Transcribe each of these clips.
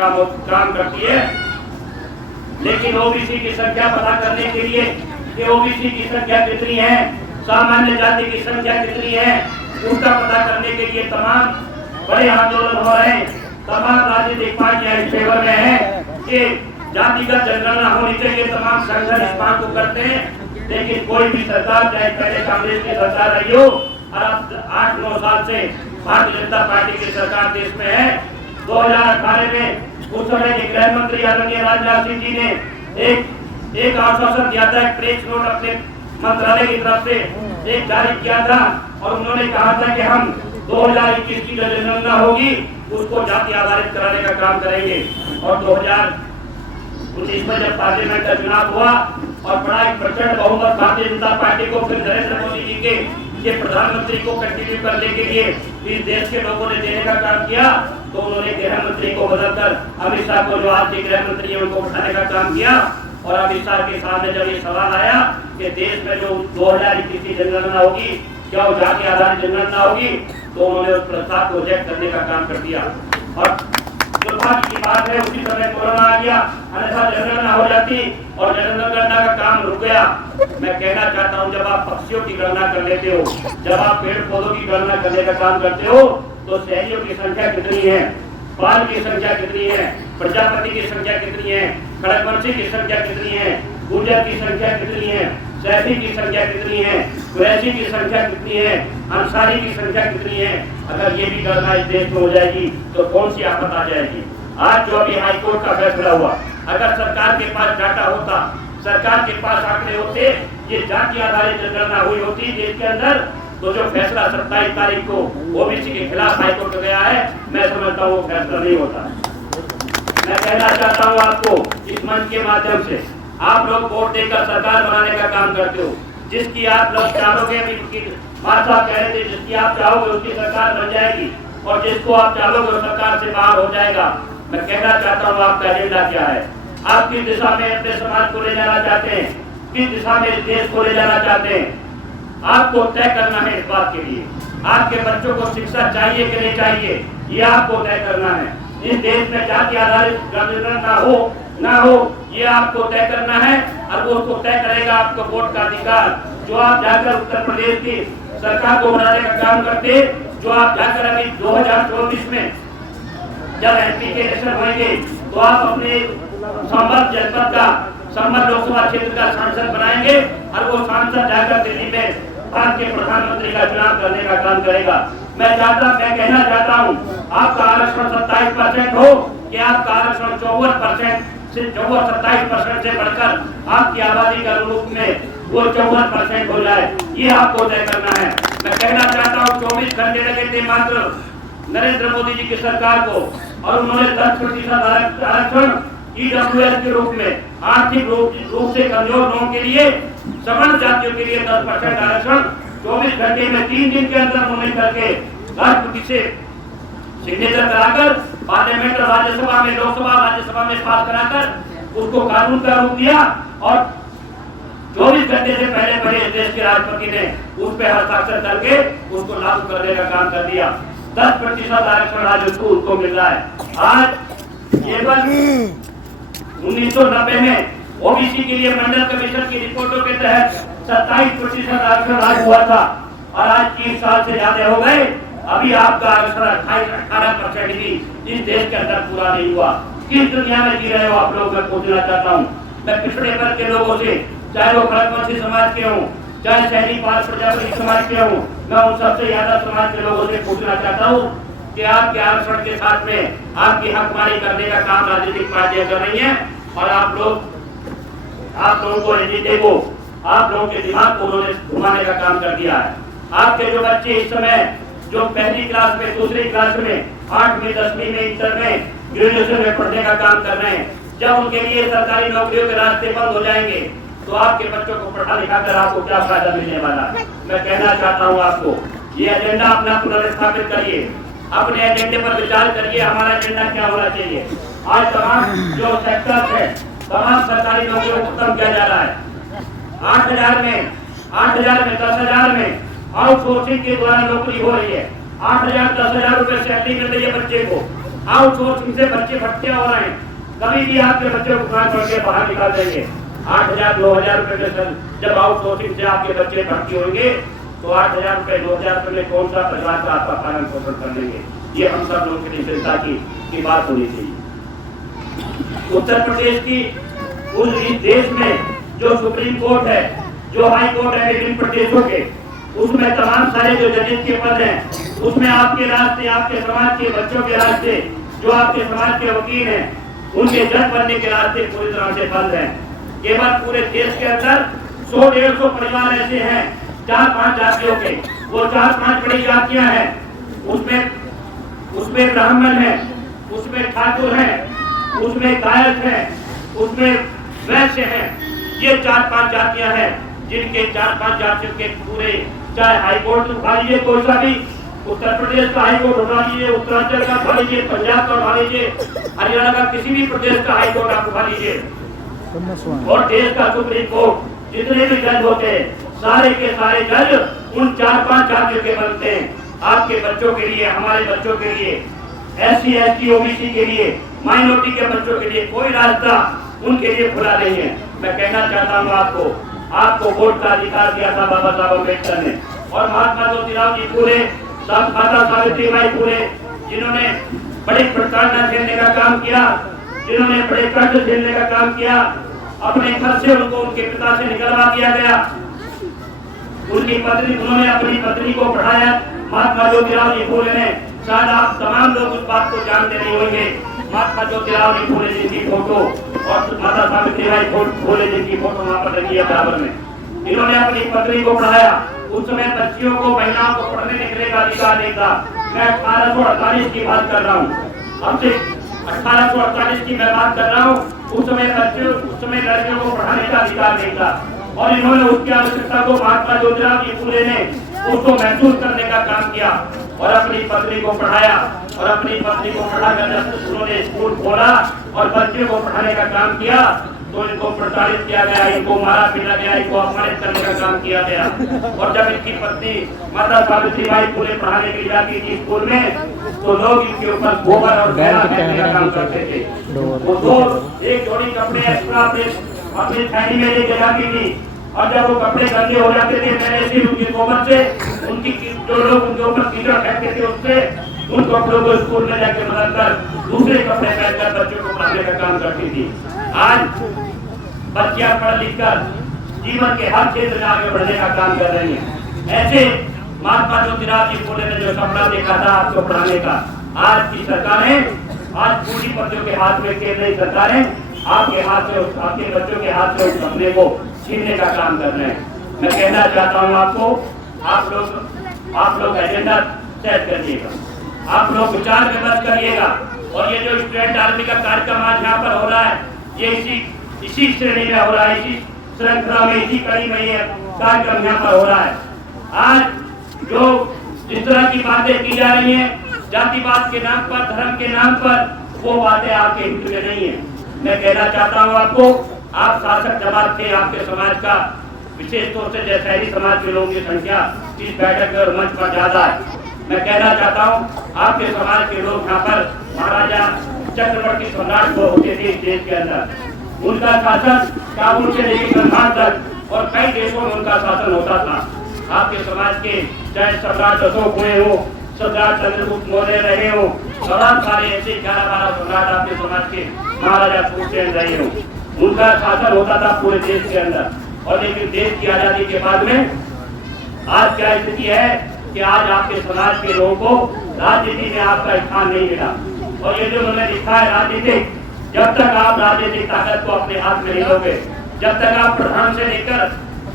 काम करती है, लेकिन ओबीसी की संख्या पता करने के लिए कि ओबीसी की संख्या कितनी है, सामान्य जाति की संख्या कितनी है, उसका पता करने के लिए तमाम बड़े आंदोलन हो रहे हैं। तमाम राजनीतिक पार्टियां इस फेवर में हैं कि जातिगत जनगणना होनी चाहिए। तमाम संगठन इस बात को करते हैं, लेकिन कोई भी सरकार, चाहे पहले कांग्रेस की सरकार रही हो और अब 8-9 साल से भारतीय जनता पार्टी की सरकार देश में है। 2018 में उस समय के गृह मंत्री आदरणीय राजनाथ सिंह जी ने एक आश्वासन दिया था, एक प्रेस नोट अपने मंत्रालय की तरफ से एक जारी किया था और उन्होंने कहा था कि हम 2021 की जो जनगणना होगी उसको जाति आधारित कराने का काम करेंगे। और 2019 में जब पार्लियामेंट का चुनाव हुआ और बड़ा एक प्रचंड बहुमत भारतीय जनता पार्टी को फिर नरेंद्र मोदी जी के प्रधानमंत्री को कंटिन्यू करने के लिए इस देश के लोगों ने देने का काम किया, तो उन्होंने गृह मंत्री को बदलकर अमित शाह को, जो आज के गृह मंत्री है, उनको उठाने का काम किया। और अमित शाह के सामने जब ये सवाल आया कि देश में जो 2021 की जनगणना होगी क्या वो जाति आधारित जनगणना होगी, तो उन्होंने उस प्रस्ताव को रिजेक्ट करने का काम कर दिया। और दुर्भाग्य की बात है, उसी समय कोरोना आ गया, अन्यथा जनगणना हो जाती और जनगणना का काम रुक गया। मैं कहना चाहता हूं, जब आप पक्षियों की गणना कर लेते हो, जब आप पेड़ पौधों की गणना करने का काम करते हो, तो शहरियों की संख्या कितनी है, बाल की संख्या कितनी है, प्रजापति की संख्या कितनी है, खड़गवंशी की संख्या कितनी है, गुर्जर की संख्या कितनी है, सैफी की संख्या कितनी है, कुरैशी की संख्या कितनी है, अंसारी की संख्या कितनी है। अगर ये भी गणना इस देश में हो जाएगी तो कौन सी आफत आ जाएगी। आज जो अभी हाईकोर्ट का फैसला हुआ, अगर सरकार के पास डाटा होता, सरकार के पास आंकड़े होते, ये जाति आधारित जनगणना हुई होती देश के अंदर, तो जो फैसला 27 तारीख को ओबीसी के खिलाफ हाईकोर्ट में गया है, मैं समझता हूँ वो फैसला नहीं होता। मैं कहना चाहता हूँ आपको इस मंच के माध्यम से, आप लोग वोट देकर सरकार बनाने का काम करते हो, जिसकी आप लोग चाहोगे, माता कह रहे थे, जिसकी आप चाहोगे उसकी सरकार बन जाएगी और जिसको आप चाहोगे वो सरकार से बाहर हो जाएगा। मैं कहना चाहता हूँ आपका एजेंडा क्या है, आप किस दिशा में अपने समाज को ले जाना चाहते हैं, किस दिशा में देश को ले जाना चाहते हैं, आपको तय करना है। इस बात के लिए आपके बच्चों को शिक्षा चाहिए कि नहीं चाहिए, ये आपको तय करना है। इस देश में जाति आधारित जनगणना हो ना हो, ये आपको तय करना है और वो उसको तय करेगा आपको वोट का अधिकार। जो आप जाकर उत्तर प्रदेश की सरकार को बनाने का काम करते, जो आप जाकर अभी 2024 में जब एमपी के इलेक्शन होंगे तो आप अपने संबंध जनपद का, संबंध लोकसभा क्षेत्र का सांसद बनाएंगे और वो सांसद जाकर दिल्ली में भारत के प्रधानमंत्री का चुनाव करने का काम करेगा। मैं कहना चाहता हूँ, आपका आरक्षण 27% हो कि आपका आरक्षण 54% से 27% से बढ़कर आपकी आबादी का रूप में वो 54% हो जाए, ये आपको तय करना है। मैं कहना चाहता हूँ 24 घंटे लगे थे मात्र नरेंद्र मोदी जी की सरकार को, और उन्होंने 10% आरक्षण ईडब्ल्यूएस के रूप में, आर्थिक रूप से कमजोर लोगों के लिए, सवर्ण जातियों के लिए 10% आरक्षण 24 घंटे में 3 दिन के अंदर उन्होंने करके राष्ट्रपति से सिग्नेचर कराकर पार्लियामेंट, राज्यसभा में, लोकसभा राज्यसभा में पास कराकर उसको कानून का रूप दिया और 24 घंटे से पहले देश के राष्ट्रपति ने उस पर हस्ताक्षर करके उसको लागू करने का काम कर दिया। 10% आरक्षण आज उसको मिल रहा है। आज केवल 1990 में ओबीसी के लिए मंडल कमीशन की रिपोर्टों के तहत 27% आरक्षण आज हुआ था और आज 30 साल से ज्यादा हो गए, अभी आपका आरक्षण 18% भी इस देश के अंदर पूरा नहीं हुआ। किस दुनिया में जी रहे हो आप लोग, मैं पूछना चाहता हूँ। मैं पिछड़े वर्ग के लोगों से, चाहे वो खड़गवंशी समाज के हों, चाहे शहरी पाल प्रजापति समाज के हों, मैं उन सबसे यादव समाज के लोगों से पूछना चाहता हूँ कि आपके आरक्षण के साथ में आपकी हकमारी करने का काम राजनीतिक पार्टियां कर रही हैं और आप लोगों को एजेंडे को, आप लोगों के दिमाग को उन्होंने घुमाने का काम कर दिया है। आपके जो बच्चे इस समय जो पहली क्लास में, दूसरी क्लास में, 8वीं 10वीं में, इंटर में, ग्रेजुएशन में पढ़ने का काम कर रहे हैं, जब उनके लिए सरकारी नौकरियों के रास्ते बंद हो जाएंगे तो आपके बच्चों को पढ़ा लिखा कर आपको क्या फायदा मिलने वाला है। मैं कहना चाहता हूँ आपको, ये एजेंडा अपना पुनर्स्थापित करिए, अपने एजेंडे पर विचार करिए, हमारा एजेंडा क्या होना चाहिए। आज तमाम जो सेक्टर है, तमाम सरकारी नौकरियों को खत्म किया जा रहा है। 8,000 में, 10,000 में आउटसोर्सिंग के द्वारा नौकरी हो रही है। 8,000 10,000 रुपए सैलरी मिल रही है बच्चे को, आउटसोर्सिंग से बच्चे भर्तियां हो रहे हैं। कभी भी आपके बच्चे को दुकान छोड़ के बाहर निकाल देंगे। 8,000 9,000 रुपए में जब आउटसोर्सिंग से आपके बच्चे भर्ती होंगे तो 8,000 रुपए 2,000 रुपए में कौन सा परिवार का आपका पालन पोषण कर लेंगे? ये हम सब लोग की चिंता की बात होनी चाहिए। उत्तर प्रदेश की उस देश में जो सुप्रीम कोर्ट है, जो हाई कोर्ट है विभिन्न प्रदेशों के, उसमें तमाम सारे जो जजेस के पद हैं, उसमें आपके रास्ते, आपके समाज के बच्चों के रास्ते, जो आपके समाज के वकील हैं, उनके जज बनने के रास्ते पूरी तरह से बंद हैं। केवल पूरे देश के अंदर 100-150 परिवार ऐसे हैं 4-5 जातियों के, वो 4-5 बड़ी जातियां हैं, उसमें ब्राह्मण है, उसमें ठाकुर है, उसमें गायक है, उसमें वैश्य है। ये 4-5 जातियां हैं जिनके 4-5 जातियों के पूरे, चाहे हाईकोर्ट उठा लीजिए, कोई सा भी उत्तर प्रदेश का हाईकोर्ट उठा लीजिए, उत्तरांचल का उठा लीजिए, पंजाब का उठा लीजिए, हरियाणा का किसी भी प्रदेश का हाईकोर्ट आप उठा लीजिए, और देश का सुप्रीम कोर्ट, जितने भी जज होते हैं सारे के सारे जज उन 4-5 जातियों के बनते हैं। आपके बच्चों के लिए, हमारे बच्चों के लिए, SC ST OBC के लिए, माइनॉरिटी के बच्चों के लिए कोई रास्ता उनके लिए खुला नहीं है। मैं कहना चाहता हूँ आपको वोट का अधिकार दिया था बाबा साहब अम्बेडकर ने, और महात्मा ज्योतिराव जी फुले, माता सावित्री बाई फुले, जिन्होंने बड़े प्रताड़ना झेलने का काम किया, जिन्होंने बड़े कष्ट झेलने का काम किया, अपने घर से उनको उनके पिता से निकलवा दिया गया। उन्होंने अपनी पत्नी को पढ़ाया महात्मा ज्योतिराव जी फुले ने। शायद आप तमाम लोग उस बात को जानते नहीं होंगे। महात्मा ज्योतिराव जी फुले जी की फोटो और माता सावित्री बाई फुले जी की फोटो वहाँ पर लगी है बराबर में। इन्होंने अपनी पत्नी को पढ़ाया। उस समय बच्चियों को, महिलाओं को पढ़ने लिखने का अधिकार नहीं था। मैं 1848 की बात कर रहा हूँ, अब से 1848 की मैं बात कर रहा हूँ। उस समय लड़कियों को पढ़ाने का अधिकार नहीं था, और इन्होंने उसकी आवश्यकता को महात्मा ज्योतिराव जी फुले ने उसको महसूस करने का काम किया और अपनी पत्नी को पढ़ाया। और अपनी पत्नी को पढ़ाकर जब उन्होंने स्कूल खोला और बच्चों को पढ़ाने का काम किया तो इनको प्रताड़ित किया गया, इनको मारा पीटा गया, इनको अपमानित करने का काम किया गया। और जब इनकी पत्नी माता सावित्री बाई फुले पढ़ाने के लिए जाती थी स्कूल में, तो लोग इनके ऊपर गोबर और मैला फेंकने का काम करते थे। वो दो एक जोड़ी कपड़े एक्स्ट्रा अपनी थैली में लेके जाती थी, और जब वो कपड़े गंदे हो जाते थे मैंने से उनके गोबर से, उनकी जो लोग उनके ऊपर कीचड़ फेंकते थे उससे उन कपड़ों को स्कूल में जाके बदलकर दूसरे कपड़े पहनकर बच्चों को पढ़ाने का काम करती थी। आज बच्चियां पढ़ लिख कर जीवन के हर क्षेत्र में आगे बढ़ने का काम कर रही हैं। ऐसे महात्मा ज्योतिराव जी फुले ने जो सपना देखा था आपको पढ़ाने का, आज की सरकारें, आज पूंजीपतियों के हाथ में, केंद्रीय सरकारें आपके हाथ से, आपके बच्चों के हाथ से उस सपने को छीनने का काम कर रहे हैं। मैं कहना चाहता हूँ आपको, आप लोग एजेंडा सेट करिएगा, आप लोग विचार विमर्श करिएगा, और ये जो स्टूडेंट आर्मी का कार्यक्रम आज यहाँ पर हो रहा है, ये इसी श्रेणी में हो रहा है, इसी श्रृंखला में, इसी कड़ी में ये कार्यक्रम यहाँ पर हो रहा है। आज जो जिस तरह की बातें की जा रही हैं जातिवाद के नाम पर, धर्म के नाम पर, वो बातें आपके हित में नहीं है। मैं कहना चाहता हूँ आपको, आप शासक जमात थे, आपके समाज का विशेष तौर से शहरी समाज के लोगों की संख्या इस बैठक और मंच पर ज्यादा है। मैं कहना चाहता हूँ आपके समाज के लोग यहाँ पर महाराजा चक्रवर्ती सम्राट को होते थे इस देश के अंदर, उनका शासन काबुल से लेकर गंगार तक और कई देशों में उनका शासन होता था। आपके समाज के चाहे सम्राट अशोक हुए हो, सम्राट चंद्रगुप्त मौर्य रहे हो, तमाम सारे ऐसे 11-12 सम्राट आपके समाज के महाराजा सूरसेन रहे हो, उनका शासन होता था पूरे देश के अंदर। और लेकिन देश की आजादी के बाद में आज क्या स्थिति है कि आज आपके समाज के लोगों को राजनीति में आपका स्थान नहीं मिला। और ये जो उन्होंने लिखा है राजनीतिक, जब तक आप राजनीतिक ताकत को अपने हाथ में नहीं लोगे, जब तक आप प्रधान से लेकर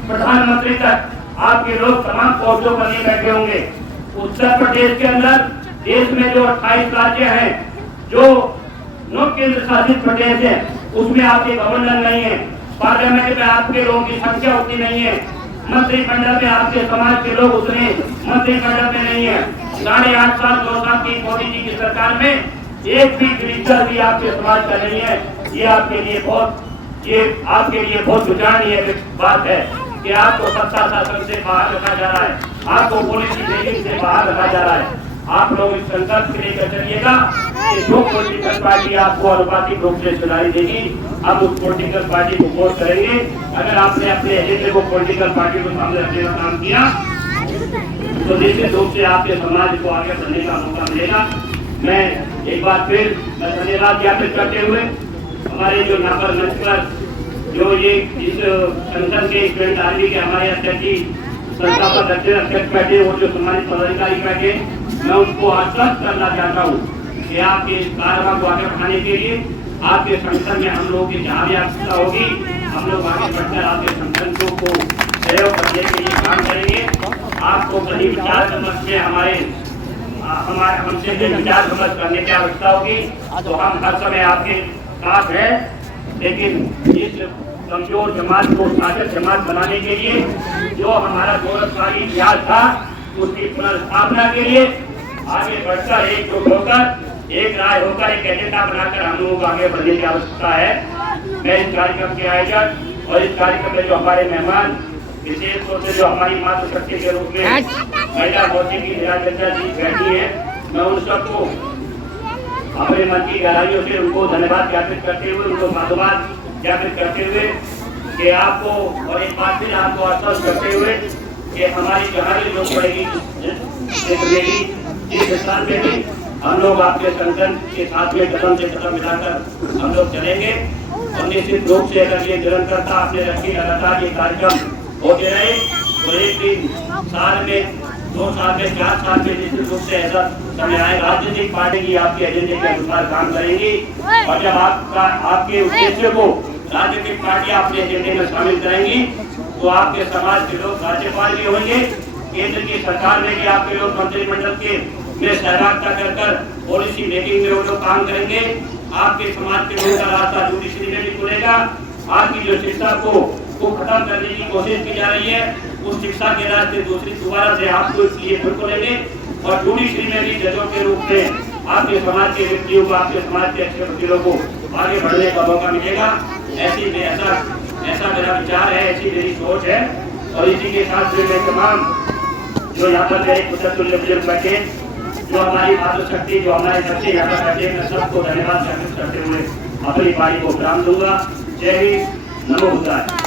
प्रधानमंत्री तक आपके लोग तमाम पौधों पर नहीं बैठे होंगे। उत्तर प्रदेश के अंदर देश में जो 28 राज्य हैं, जो 9 केंद्र शासित प्रदेश है, उसमें आपके गवर्नर नहीं है, पार्लियामेंट में आपके लोगों की संख्या उतनी नहीं है, मंत्रिमंडल में आपके समाज के लोग उतने मंत्रिमंडल में नहीं है। 8.5 साल 2 साल की मोदी जी की सरकार में एक भी मिनिस्टर भी आपके समाज का नहीं है। ये आपके लिए बहुत विचारणीय बात है कि आपको सत्ता शासन से बाहर रखा जा रहा है, आपको पुलिस की रेगिंग से बाहर रखा जा रहा है, आप लोग इस संकल्प से लेकर चलिएगा कि जो पॉलिटिकल पार्टी आपको अनुपातिक रूप से सुधारी देगी, आप उस पॉलिटिकल पार्टी को वोट करेंगे। अगर आपने अपने एजेंडे को पॉलिटिकल पार्टी को सामने रखने का काम किया तो निश्चित रूप से आपके समाज को आगे बढ़ने का मौका मिलेगा। मैं एक बार फिर धन्यवाद ज्ञापित करते हुए हमारे जो यहाँ पर मंच पर जो ये इस संगठन के स्टूडेंट आर्मी के हमारे अध्यक्ष संस्थापक अध्यक्ष बैठे, वो जो सम्मानित पदाधिकारी बैठे, मैं उनको आश्वस्त करना चाहता हूँ कि आपके इस कार्यक्रम को आगे बढ़ाने के लिए आपके संगठन में हम लोगों की जहाँ भी आवश्यकता होगी, हम लोग आगे बढ़कर आपके संगठन को सहयोग करने के लिए काम करेंगे। आपको कहीं विचार समझ में हमारे हमसे जो विचार समझ करने की आवश्यकता होगी तो हम हर समय आपके साथ हैं। लेकिन इस कमजोर जमात को ताकत जमात बनाने के लिए जो हमारा गौरवशाली इतिहास था उसकी पुनर्स्थापना के लिए आगे बढ़कर एकजुट होकर एक राय होकर एक एजेंडा बनाकर हम लोगों को आगे बढ़ने की आवश्यकता है। मैं इस कार्यक्रम के आयोजक और इस कार्यक्रम में जो हमारे मेहमान विशेष तौर से जो हमारी मातृशक्ति के रूप में महिला मोर्चे की निराजता जी बैठी है, मैं उन सबको अपने मन की गहराइयों से उनको धन्यवाद ज्ञापित करते हुए, उनको साधुवाद ज्ञापित करते हुए कि आपको और एक बात फिर आपको आश्वस्त करते हुए कि हमारी जहाँ भी लोग पड़ेगी इस स्थान पे भी हम लोग आपके संगठन के साथ में कदम से कदम मिलाकर हम लोग चलेंगे। और निश्चित रूप से अगर ये निरंतरता आपने रखी, लगातार ये कार्यक्रम होते रहे तो एक दिन साल में 2 साल में 4 साल में निश्चित रूप से ऐसा समय आएगा राजनीतिक पार्टी की आपके एजेंडे के अनुसार काम करेंगी। और जब आपके उद्देश्य को राजनीतिक पार्टी अपने एजेंडे में शामिल करेंगी तो आपके समाज के लोग राज्यपाल भी होंगे, केंद्र की सरकार में भी आपके लोग मंत्रिमंडल के में सहभागिता कर पॉलिसी मेकिंग में वो लोग काम करेंगे। आपके समाज के लोगों का रास्ता जुडिशरी में भी खुलेगा। आपकी जो शिक्षा को खत्म करने की कोशिश की जा रही है उस शिक्षा के रास्ते दोबारा से आपको इसलिए फिर खोलेंगे और जुडिशरी में भी जजों के रूप में आपके समाज के व्यक्तियों को, आपके समाज के अच्छे वकीलों को आगे बढ़ने का मौका मिलेगा। ऐसा मेरा विचार है, ऐसी मेरी सोच है। और इसी के साथ में मैं तमाम जो यहाँ पर मेरे पुत्र बुजुर्ग बैठे, जो हमारी मातृशक्ति, जो हमारे बच्चे यहाँ पर बैठे, मैं सबको धन्यवाद ज्ञापित करते हुए अपनी पारी को विराम दूंगा। जय हिंद, नमो बुद्धाय।